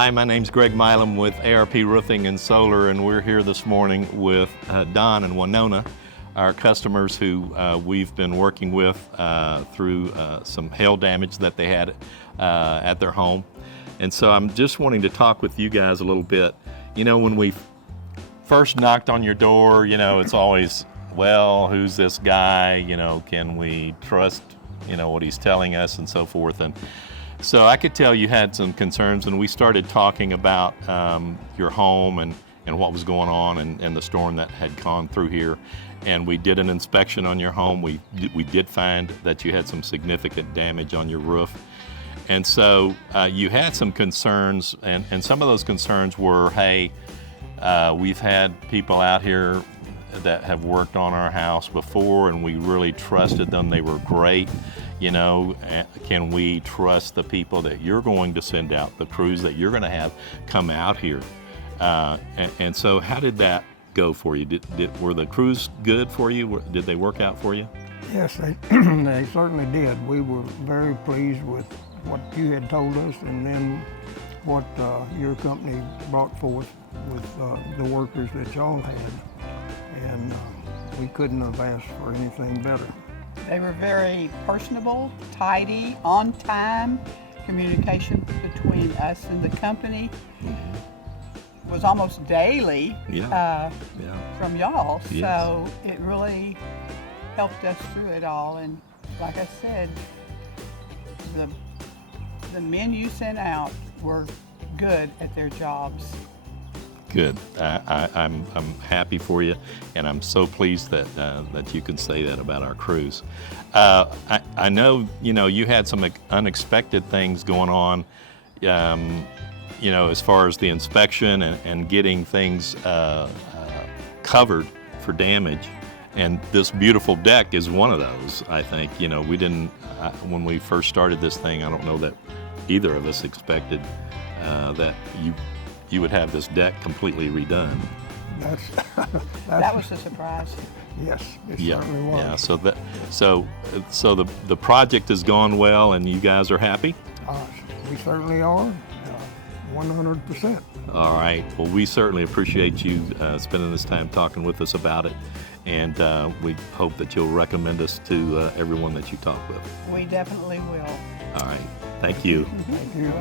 Hi, my name's Greg Milam with ARP Roofing and Solar, and we're here this morning with Don and Wionna, our customers who we've been working with through some hail damage that they had at their home. And so I'm just wanting to talk with you guys a little bit. You know, when we first knocked on your door, you know, it's always, well, who's this guy? You know, can we trust, you know, what he's telling us and so forth. And so I could tell you had some concerns, and we started talking about your home and what was going on and the storm that had gone through here. And we did an inspection on your home. We did find that you had some significant damage on your roof. And so you had some concerns, and some of those concerns were, hey, we've had people out here that have worked on our house before, and we really trusted them. They were great. You know, can we trust the people that you're going to send out, the crews that you're going to have come out here? And so how did that go for you? Were the crews good for you? Did they work out for you? Yes, they certainly did. We were very pleased with what you had told us, and then what your company brought forth with the workers that y'all had. And we couldn't have asked for anything better. They were very personable, tidy, on time. Communication between us and the company was almost daily from y'all. Yes. So it really helped us through it all. And like I said, the men you sent out were good at their jobs. Good. I'm happy for you, and I'm so pleased that you can say that about our crews. I know, you know, you had some unexpected things going on, you know, as far as the inspection and getting things covered for damage. And this beautiful deck is one of those, I think. You know, we didn't, when we first started this thing, I don't know that either of us expected that you would have this deck completely redone. That was a surprise. Yes, it certainly was. Yeah. So the project has gone well, and you guys are happy. We certainly are, 100%. All right. Well, we certainly appreciate you spending this time talking with us about it, and we hope that you'll recommend us to everyone that you talk with. We definitely will. All right. Thank you. Thank you.